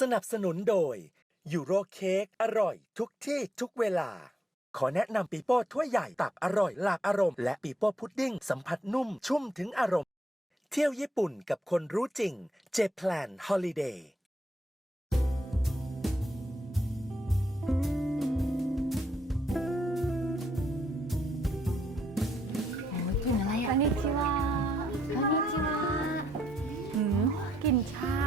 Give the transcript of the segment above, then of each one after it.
สนับสนุนโดยยูโรเค้กอร่อยทุกที่ทุกเวลา ขอแนะนำปีโป้ถ้วยใหญ่ตักอร่อยหลากอารมณ์ และปีโป้พุดดิ้งสัมผัสนุ่มชุ่มถึงอารมณ์ เที่ยวญี่ปุ่นกับคนรู้จริงเจแพลนฮอลิเดย์กินอะไรคอนิชิวะคอนนิชิวะหืมกินชา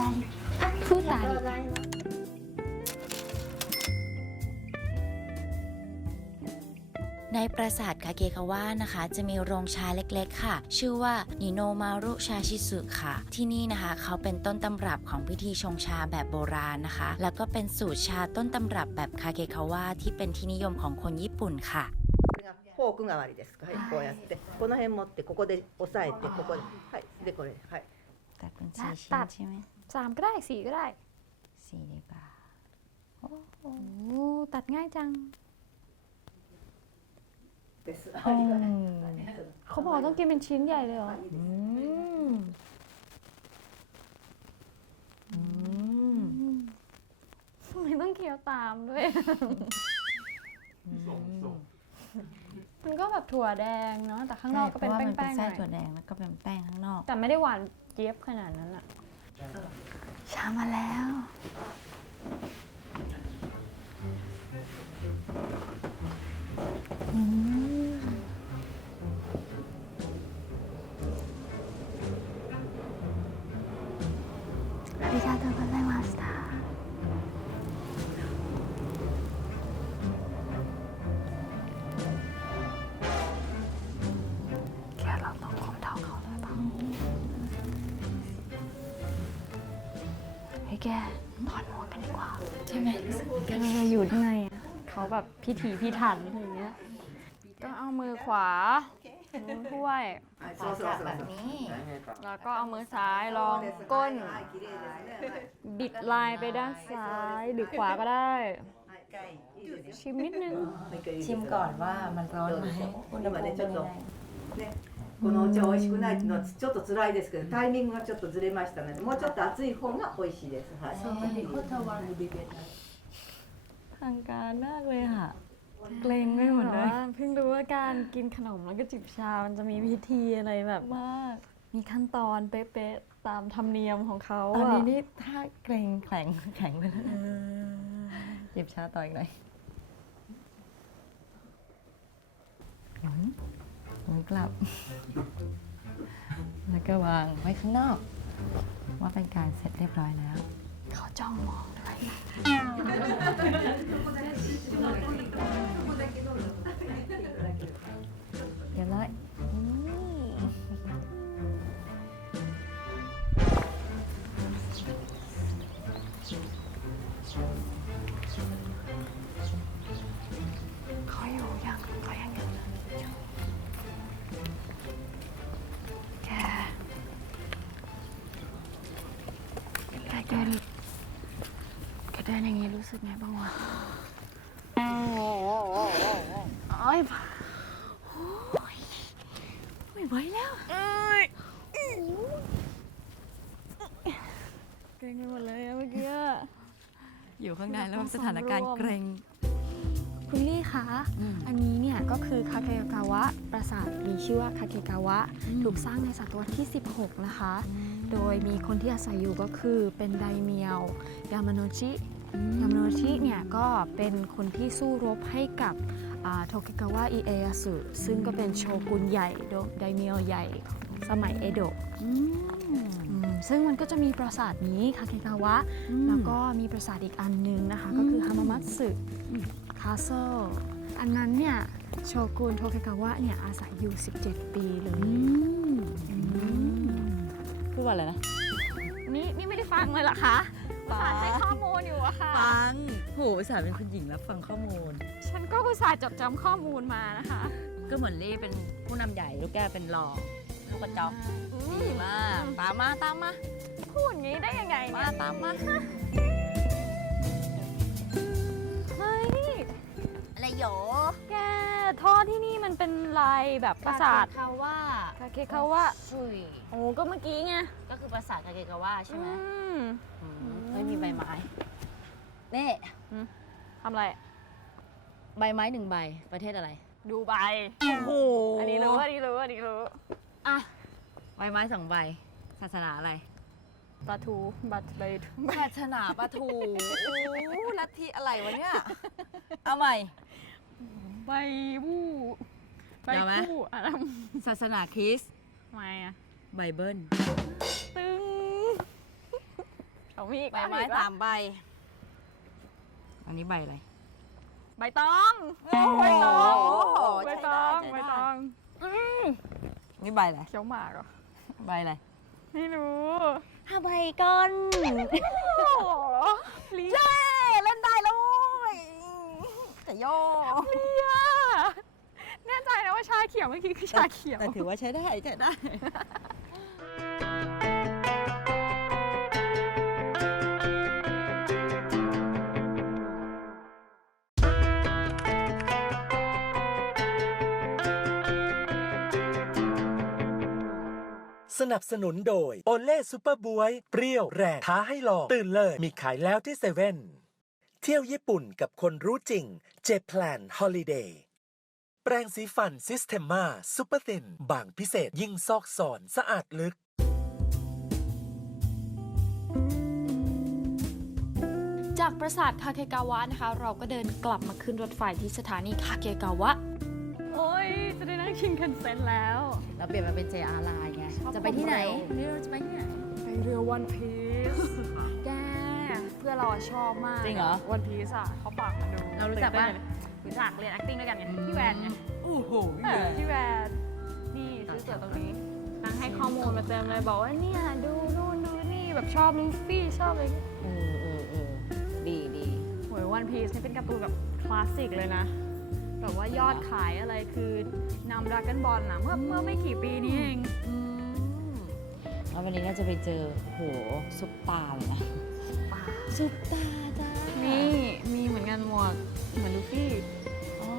はい二人 ผู้ตาย ในปราสาทคาเกคาวะนะคะ จะมีโรงชาเล็กๆ ค่ะ ชื่อว่านิโนมารุชาชิสุค่ะ ที่นี่นะคะ เขาเป็นต้นตำรับของพิธีชงชาแบบโบราณนะคะ แล้วก็เป็นสูตรชาต้นตำรับแบบคาเกคาวะที่เป็นที่นิยมของคนญี่ปุ่นค่ะ これがフォーク代わりです。はい、こうやって、この辺持って、ここで押さえて、ここで、はい、で、これ、はい。 แต่เป็นสีชิ้ ตั น ด ใช่ไหม สามก็ได้สี่ก็ได้สีดีกว่าโอ้ตัดง่ายจังです。เขาบอกต้องกินเป็นชิ้นใหญ่เลยเหรออืมอืมทำไมต้องเคี้ยวตามด้วยมันก็แบบถั่วแดงเนาะแต่ข้างนอกก็เป็นใช่พราะว่ามันแป้งๆหไส้น่อยถั่วแดงแล้วก็เป็นแป้งข้างนอก แต่ไม่ได้หวานเจี๊ยบขนาดนั้นอะช ามาแล้ว ありがとうございました。 แกถอนหมวกกันดีกว่า ใช่ไหมรู้สึกกันอยู่ข้างในอะเขาแบบพิถีพิถันอย่างเงี้ยก็เอามือขวาถ้วย แบบนี้ แล้วก็เอามือซ้ายลองก้น บิดลายไปด้านซ้ายหรือขวาก็ได้ ชิมนิดนึง ชิมก่อนว่ามันร้อนไหมอุณหภูมิเป็นยังไง このお茶美味しくないっていうのはちょっと辛いですけど、タイミングがちょっとずれましたので、もうちょっと熱い方が美味しいです。はい。 ทางการมากเลยค่ะ เกรงไม่หมดเลย เพิ่งรู้ว่าการกินขนมแล้วก็จิบชา มันจะมีพิธีอะไรแบบ มาก มีขั้นตอนเป๊ะๆ ตามธรรมเนียมของเขา ตอนนี้ อะ นี่ถ้าเกรงแข็งแข็งเลยนะหยิบชาต่ออีกหน่อยห มุนหมุนกลับ แล้วก็วางไว้ข้างนอก ว่าเป็นการเสร็จเรียบร้อยแล้ว เขาจ้องมองด้วยเสึกไงบ้างวะโอ้ยไม่ไหวแล้วเกรงไปหมดเลยอะเมื่อกี้อะอยู่ข้างในแล้วสถานการณ์เกรงคุณลี่คะอืมอันนี้เนี่ยก็คือคาเคกาวะปราสาทมีชื่อว่าคาเคกาวะ ถูกสร้างในศตวรรษที่ 16 นะคะ โดยมีคนที่อาศัยอยู่ก็คือเป็นไดเมียวยามาโนชิ ยามาโนชิเนี่ยก็เป็นคนที่สู้รบให้กับโทเกกาวะอิเอยาสึซึ่งก็เป็นโชกุนใหญ่โดไดเมียวใหญ่ของสมัยเอโดะอืมซึ่งมันก็จะมีปราสาทนี้คาเกกาวะ แล้วก็มีปราสาทอีกอันนึงนะคะ ก็คือฮามามัตสึคา s เซิลอันนั้นเนี่ยโชกุนโทเกกาวะเนี่ยอาศัยอยู่ 17 ปีเลยอืมพูดว่าอะไรนะ นี่นี่ไม่ได้ฟังเลยเหรอคะอุตส่าห์ให้ข้อมูลอยู่อะค่ะ ฟังโหอุตส่าห์เป็นคุณหญิงรับฟังข้อมูล ฉันก็อุตส่าห์จดจำข้อมูลมานะคะ ก็เหมือนลี่เป็นผู้นำใหญ่ลูกแก้วเป็นรองลูกกระจอกอืดีมากตามมาตามมาพูดอย่างนี้ได้ยังไงมาเนี่ยตามมา เฮ้ย อะไรโหยแกท่อที่นี่มันเป็นลายแบบปราสาทเขาว่า คาเคเขาว่าซุย โอ้ก็เมื่อกี้ไงก็ คือปราสาทคาเกกาวะใช่ไหมอืมอืมไม่มีใบไม้ นี่ ทำอะไร ใบไม้หนึ่งใบ ประเทศอะไร ดูใบ โอ้โหอันนี้รู้อันนี้รู้อันนี้รู้อะ ใบไม้สองใบ ศาสนาอะไร ปลาทูบัตใบทูศาสนาปะทูโอ้ลัทธิอะไรวะเนี่ย เอาใหม่ ใบบู้ใบเดี๋ยวไหม คู่อะไรศาสนาคริสต์ทำไมอะไบเบิล ตึงเขามีอีกใบไม้อีกปะสามใบ อันนี้ใบอะไร ใบตองโอ้โหใบตองใช้ใบได้ตองใช้ได้ ใบตองนี่ใบอะไร เขียวหมากเหรอใบอะไร ไม่รู้ห้าใบก้อนโอ้โหลีเย้เล่นได้แล้วแต่โยเลียแน่ใจนะว่าชาเขียวเมื่อกี้คือชาเขียวแต่ถือว่าใช้ได้ใช้ได้ นับสนุนโดยโอเล่ซูเปอร์บวย เปรี้ยวแรงท้าให้ลองตื่นเลย มีขายแล้วที่เซเว่นเที่ยวญี่ปุ่นกับคนรู้จริงเจแพลนฮอลิเดย์แปรงสีฟันซิสเทมมาซูเปอร์ตินบางพิเศษยิ่งซอกสอนสะอาดลึกจากปราสาทคาเคกาวะนะคะ เราก็เดินกลับมาขึ้นรถไฟที่สถานีคาเคกาวะ โอ้ย จะได้นั่งชิงคันเซ็นแล้วเราเปลี่ยนมาเป็น JR Line ไงชอบ จะไปที่ไหนความเร็วนี่เราจะไปที่ไหน ไปเรือวันพีซแกเพื่อนเราอะชอบมากจริงเหรอ วันพีซอะเขาฝากมาดูเรารู้จักปะตื่นเต้นเลยรู้จักเรียน acting ด้วยกันไงพี่แวนไงโอ้โหเออพี่แวนนี่ซื้อตั๋วตรงนี้นั่งให้ข้อมูลมาเต็มเลยบอกว่าเนี่ยดูนู่นดูนี่แบบชอบลูฟี่ชอบอะไรอย่างเงี้ยเออเออเออดีดีโหยวันพีซนี่เป็นการ์ตูนแบบคลาสสิกเลยนะแบบว่ายอดขายอะไรคือนำดราก้ n บอลนะเมื่อเมื่อไม่กี่ปีนี้เองอืม แล้ววันนี้น่าจะไปเจอโอ้โหซุปตาเลยนะซุปตาจ้านี่มีเหมือนกันหมวกเหมือนลูฟี่อ๋อ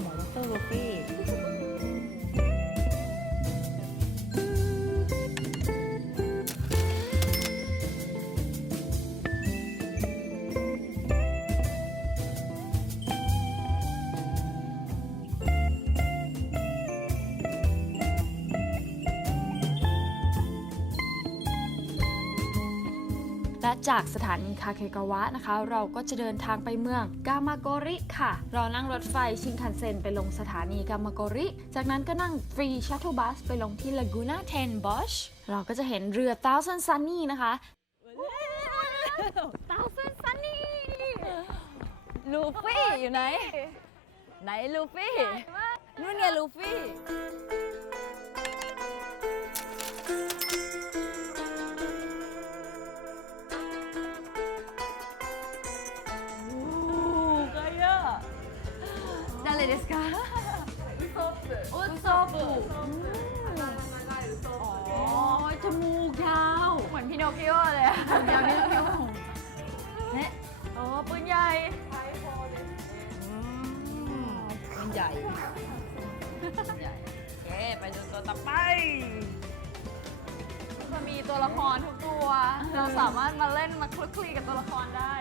หมอดรลูฟี่ จากสถานีคาเคกาวะนะคะ เราก็จะเดินทางไปเมืองกามาโกริค่ะ เรานั่งรถไฟชินคันเซ็นไปลงสถานีกามาโกริ จากนั้นก็นั่งฟรีชัตเทิลบัสไปลงที่ลากูน่าเทนบอชเราก็จะเห็นเรือ Thousand Sunny นะคะ Thousand Sunny ลูฟี่อยู่ไหน ไหนลูฟี่นู่นไงลูฟี่ เหมือนพี่โนคิโอเลยอะยาวนี่คิ้วเนี่ยอ๋อปืนใหญ่มันใหญ่มันใหญ่โอเคไปดูตัวต่อไป จะมีตัวละครทุกตัว เราสามารถมาเล่นมาคลุกคลีกับตัวละครได้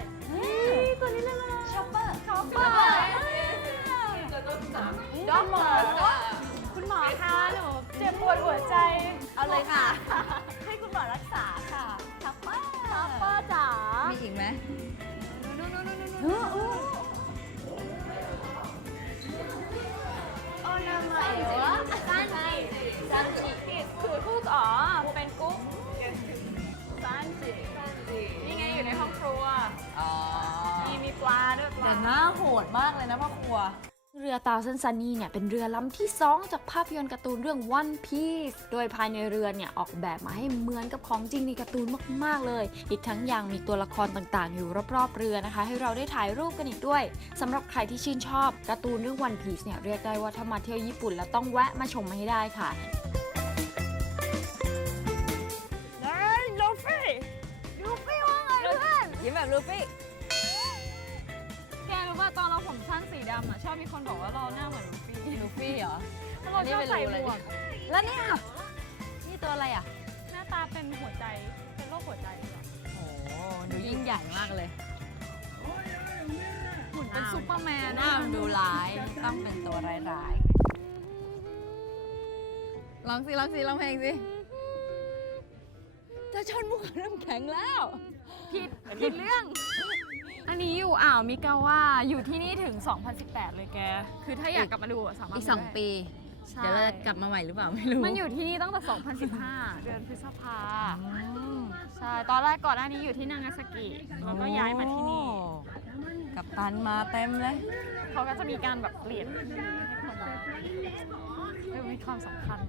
ตัวนี้เลยชอปเปอร์ชอปเปอร์ด็อกเตอร์คุณหมอคะหนูเจ็บปวดหัวใจ เอาเลยค่ะ ให้คุณหมอรักษาค่ะชอปเปอร์ชอปเปอร์จ๋ามีอีกไหมดูโอ้นามาเอวะซันจิซันจิคือพูดอ๋อเป็นกุ๊กซันจินี่ไงอยู่ในห้องครัว อ๋อ มีมีปลาด้วยปลา แต่หน้าโหดมากเลยนะพ่อครัว เรือตาวเซนซันนี่เนี่ยเป็นเรือลำที่ 2 จากภาพยนตร์การ์ตูนเรื่อง One Piece โดยภายในเรือเนี่ยออกแบบมาให้เหมือนกับของจริงในการ์ตูนมากๆเลย อีกทั้งยังมีตัวละครต่างๆ อยู่รอบๆเรือนะคะ ให้เราได้ถ่ายรูปกันอีกด้วยสำหรับใครที่ชื่นชอบการ์ตูนเรื่อง One Piece เนี่ยเรียกได้ว่าถ้ามาเที่ยวญี่ปุ่นแล้วต้องแวะมาชมมาให้ได้ค่ะลูฟี่ลูฟี่ว่าไงเพื่อนยิ้มแบบลูฟี่ แกรู้ป่ะตอนเราผมสั้นสีดำอะชอบมีคนบอกว่าเราหน้าเหมือนลูฟี่ลูฟี่เหรอเพราะเราชอบใส่หมวกแล้วเนี่ยนี่ตัวอะไรอะ หน้าตาเป็นหัวใจ เป็นโรคหัวใจเหรอโอ้ดูยิ่งใหญ่มากเลยหุ่นเป็นซุปเปอร์แมนหน้ามันดูร้าย ต้องเป็นตัวร้ายๆลองสิลองสิลองเพลงสิจะชนมุกบน้ำแข็งแล้ว ผิดผิดเรื่อง อันนี้อยู่อ่าวมิกาว่าอยู่ที่นี่ถึง 2018 เลยแก คือถ้าอยากกลับมาดูอะสามารถอีกดูสองได้ปีใช่เดี๋ยวเราจะกลับมาใหม่หรือเปล่าไม่รู้ มันอยู่ที่นี่ตั้งแต่ 2015 เดือนพฤษภาใช่ ตอนแรกก่อนหน้านี้อยู่ที่นางาซากิแล้วก็ย้ายมาที่นี่โอ้กับตันมาเต็มเลย เขาก็จะมีการแบบเปลี่ยนที่ให้คนมาเออมีความสำคัญ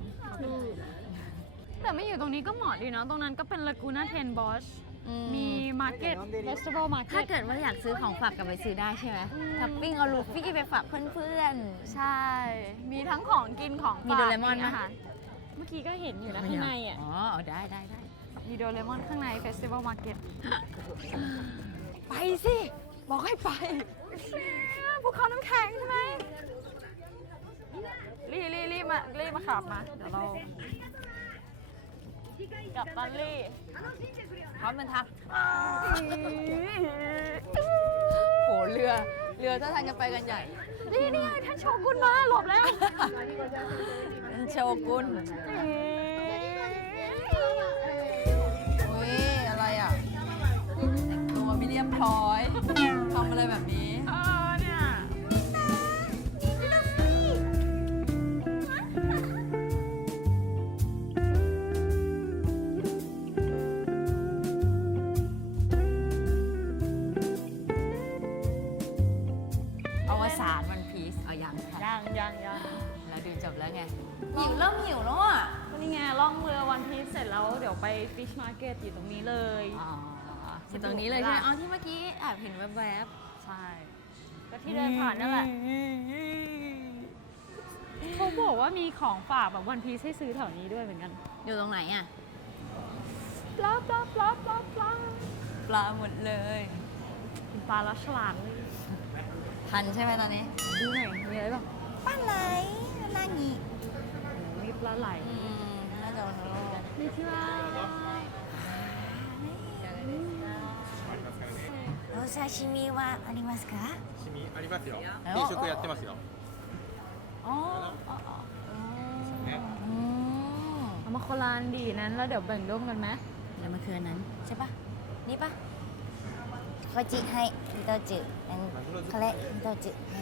แต่ไม่อยู่ตรงนี้ก็เหมาะดีเนาะ ตรงนั้นก็เป็นลากูน่าเทนบอช มีมาร์เก็ตเฟสติวัลมาร์เก็ถ้าตเกิดว่าอยากซื้อของฝากกลับไปซื้อได้ใช่ไหมทับปิ้งเอาลูฟี่ไปฝากเพื่อนใช่ มีทั้งของกินของฝากมีโดเรมอนไหมอาหารเมื่อกี้ก็เห็นอยู่นะข้างในอะ อ๋อเอาได้ได้ได้มีโดเรมอนข้างในเฟสติวัลมาร์เก็ตไปสิ บอกให้ไปภูเขาน้ำแข็งใช่ไหมรีรีรีบมารีบมาขับมา เดี๋ยวเรา กลับตันลี่พร้อมมันทักโหเรือเรือถ้าทางจะไปกันใหญ่ นี่นี่ไงท่านโชกุนมาหลบแล้วเป็นโชกุนอุ้ยอะไรอะแต่งตัวไม่เรียบร้อยทำอะไรแบบนี้ แล้วดูจบแล้วไงหิวเริ่มหิวแล้วอะก็นี่ไงล่องเรือวันพีซเสร็จแล้วเดี๋ยวไปฟิชมาร์เก็ตอยู่ตรงนี้เลยอ๋อคือตรงนี้เลยใช่ไหมอ๋อที่เมื่อกี้แอบเห็นแวบใช่ก็ที่เดินผ่านนั่นแหละเขาบอกว่ามีของฝากแบบวันพีซให้ซื้อแถวนี้ด้วยเหมือนกันๆอยู่ตรงไหนอะปลาปลาปลาปลาปลาปลาหมดเลยเป็นปลาลักฉลาดเลยทันใช่ไหมตอนนี้ดูหน่อยมีอะไรบ้างปลาไหล นางิ มีปลาไหล อืม น่าจะวันโลก มีที่ว่า お刺身はありますか刺身ありますよお定食やってますよ อ๋ออ๋ออ๋ออืม เอามาโคลานดีนั้นแล้วเดี๋ยวแบ่งร่วมกันไหม แล้วมันคืออันนั้น ใช่ปะนี่ปะโคจิให้ฮิโตจิอันこれฮิโตจิให้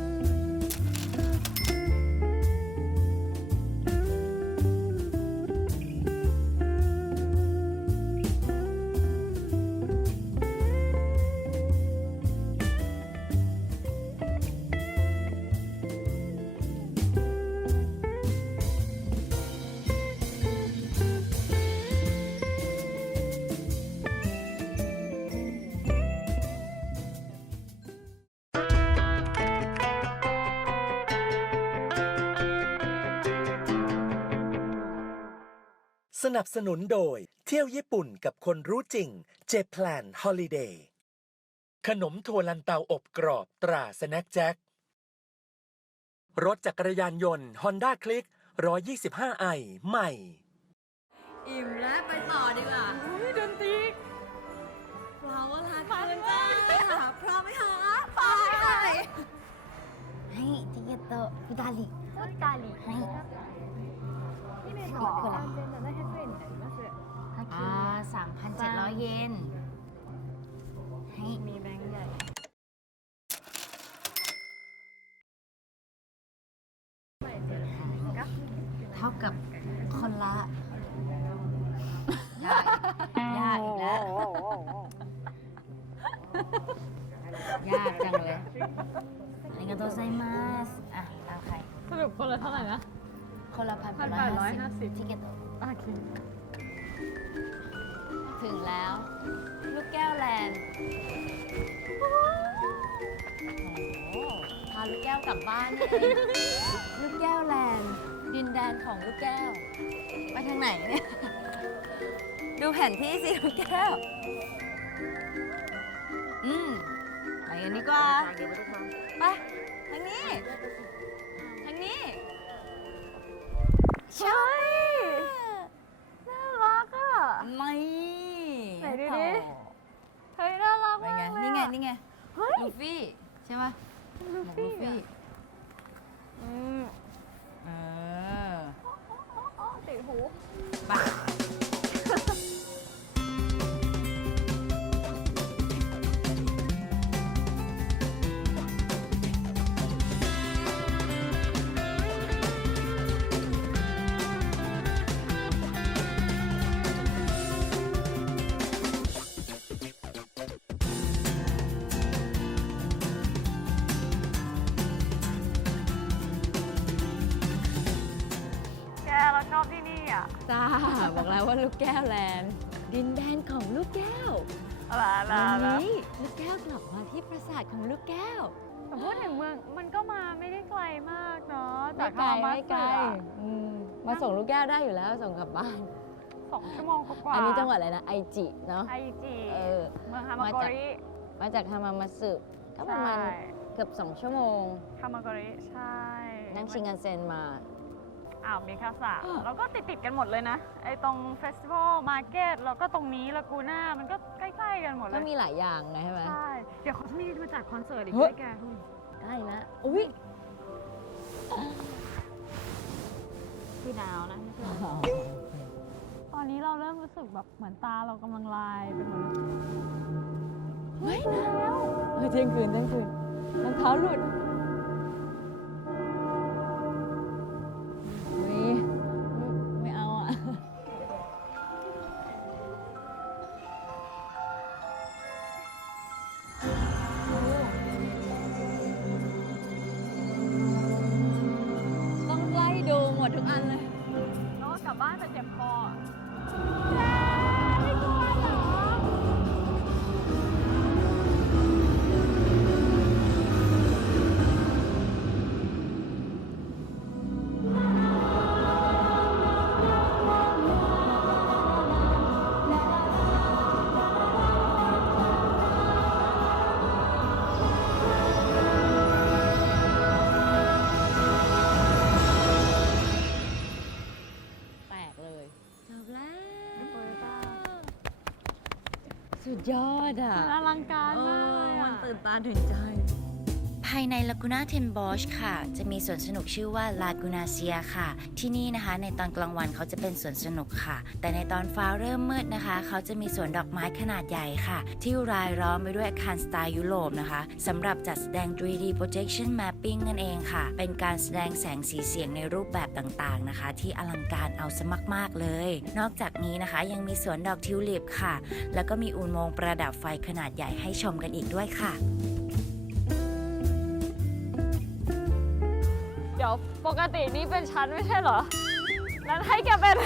สนับสนุนโดย เที่ยวญี่ปุ่นกับคนรู้จริงเจแพลนฮอลิเดย์ขนมถั่วลันเตาอบกรอบตราสแน็คแจ็ค รถจักรยานยนต์ Honda Click 125ไอใหม่ อิ่มแล้วไปต่อดีกว่า อุ้ยดนตรี เราว่าลาคืนจ้าพร้อมไหมคะไปให้チケット二人二人はい いくらあー เย็นให้ มีแบงค์ใหญ่ เท่ากับคนละ 150 ชิคเก็ตโอเคถึงแล้ว ลูกแก้วแลนด์โอ้โหพาลูกแก้วกลับบ้านนี่ลูกแก้วแลนด์ ดินแดนของลูกแก้ว ไปทางไหนเนี่ยดูแผนที่สิลูกแก้ว อืมไปกันดีกว่าเไปทางนี้ ทางนี้ ใช่น่ารักอะ ไม่ไหนดูดิ เฮ้ยน่ารักไปมากไง เลยนี่ไง อะนี่ไง เฮ้ยลูฟี่ ใช่ปะลูบอกฟี่ลูฟี่อะอืมเอออ๋อติดหู ไป วว่าลูกแก้วแลนด์ ดินแดนของลูกแก้วอะไรอะไรวันอะไรนี้ลูกแก้วกลับมาที่ปราสาทของลูกแก้ว แต่พูดถึงเมืองมันก็มาไม่ได้ไกลมากเนาะไม่จากไกลคามาไม่ไกลสึอะอืมมาส่งลูกแก้วได้อยู่แล้วส่งกลับบ้าน สองชั่วโมงกว่าๆอันนี้จังหวัดอะไรนะไอจิเนาะ ไอจีเออ เมืองฮามาโกริ มาจากฮามามาสึก็ประมาณใช่ เกือบ2ชั่วโมง ฮามาโกริ ใช่นั่งชิงกันเซ็นมา อ่าวเมคาสะแล้วก็ติดติดๆกันหมดเลยนะ ไอตรงเฟสติวัลมาร์เก็ตแล้วก็ตรงนี้ลากูน่ามันก็ใกล้ๆกันหมดเลก็ยมีหลายอย่างไงใช่ไหม ใช่เดี๋ยวเขาจะมีมาจัดคอนเสิร์ตอีกเฮ้ด้วยยแกใกล้ละอุ้ยคือหนาวนะไม่ใช่ตอนนี้เราเริ่มรู้สึกแบบเหมือนตาเรากำลังลายไปหมดเลยเฮ้ยนะเออเที่ยงคืนเที่ยงคืนรองเท้าหลุด สุดยอดอะ มันอลังการมากเลยมัอะนตื่นตาถึงใจ ภายในลากูน่าเทนบอชค่ะ จะมีสวนสนุกชื่อว่าลากูนาเซียค่ะ ที่นี่นะคะในตอนกลางวันเขาจะเป็นสวนสนุกค่ะ แต่ในตอนฟ้าเริ่มมืดนะคะ เขาจะมีสวนดอกไม้ขนาดใหญ่ค่ะ ที่รายล้อมไปด้วยอาคารสไตล์ยุโรปนะคะสำหรับจัดแสดง 3D projection mapping นั่นเองค่ะ เป็นการแสดงแสงสีเสียงในรูปแบบต่างๆนะคะ ที่อลังการเอาซะมาก ๆ เลย นอกจากนี้นะคะยังมีสวนดอกทิวลิปค่ะ แล้วก็มีอุโมงค์ประดับไฟขนาดใหญ่ให้ชมกันอีกด้วยค่ะ ยวปกตินี่เป็นชั้นไม่ใช่เหรอแล้วให้แกเป็น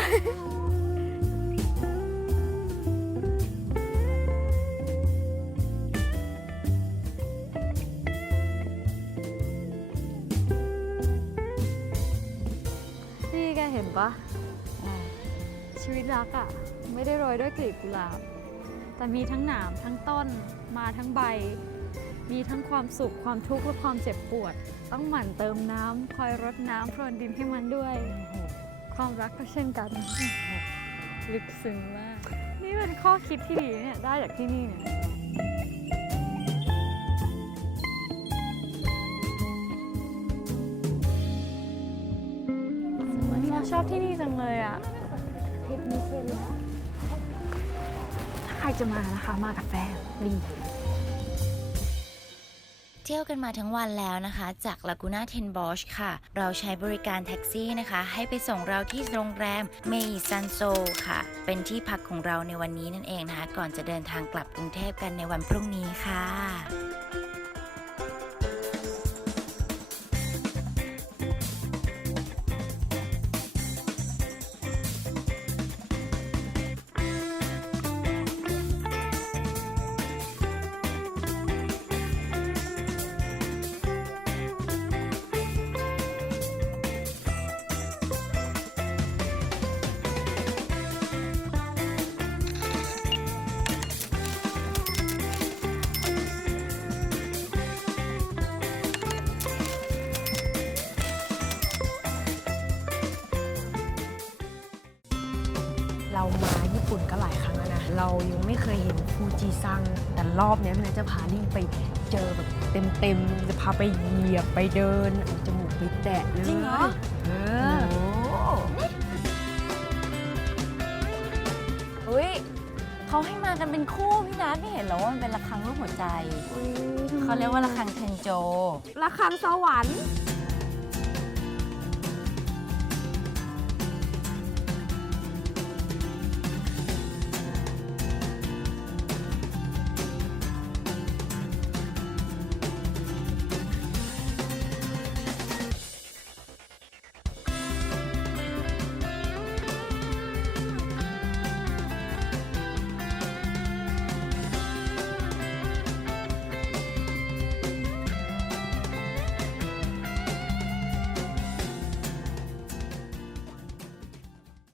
ที่แกเห็นปะชีวิตรักอะ่ะ ไม่ได้โรยด้วยกลีบกุหลาบ แต่มีทั้งหนามทั้งต้น มาทั้งใบ มีทั้งความสุขความทุกข์และความเจ็บปวด ต้องหมั่นเติมน้ำคอยรดน้ำพรวนดินให้มันด้วย ความรักก็เช่นกัน ลึกซึ้งมาก นี่เป็นข้อคิดที่ดีเนี่ยได้จากที่นี่เนี่ยเราชอบที่นี่จังเลยอะทริปนี้เสร็จะมานะคะ มากับแฟนนี่ เที่ยวกันมาทั้งวันแล้วนะคะ จากลากูน่าเทนบอชค่ะ เราใช้บริการแท็กซี่นะคะ ให้ไปส่งเราที่โรงแรมเมย์ซันโซค่ะ เป็นที่พักของเราในวันนี้นั่นเองนะคะ ก่อนจะเดินทางกลับกรุงเทพกันในวันพรุ่งนี้ค่ะ เรายังไม่เคยเห็นฟูจิซัง แต่รอบเนี้ยมันจะพาลิ่งไปเจอแบบเต็มๆ จะพาไปเหยียบไปเดินเอาจมูกไปแตะเลยจริงเหรอ เอออุ้ยเขาให้มากันเป็นคู่พี่นัทไม่เห็นเหรอว่ามันเป็นระฆังรูปหัวใจ เขาเรียกว่าระฆังเทนโจ ระฆังสวรรค์เ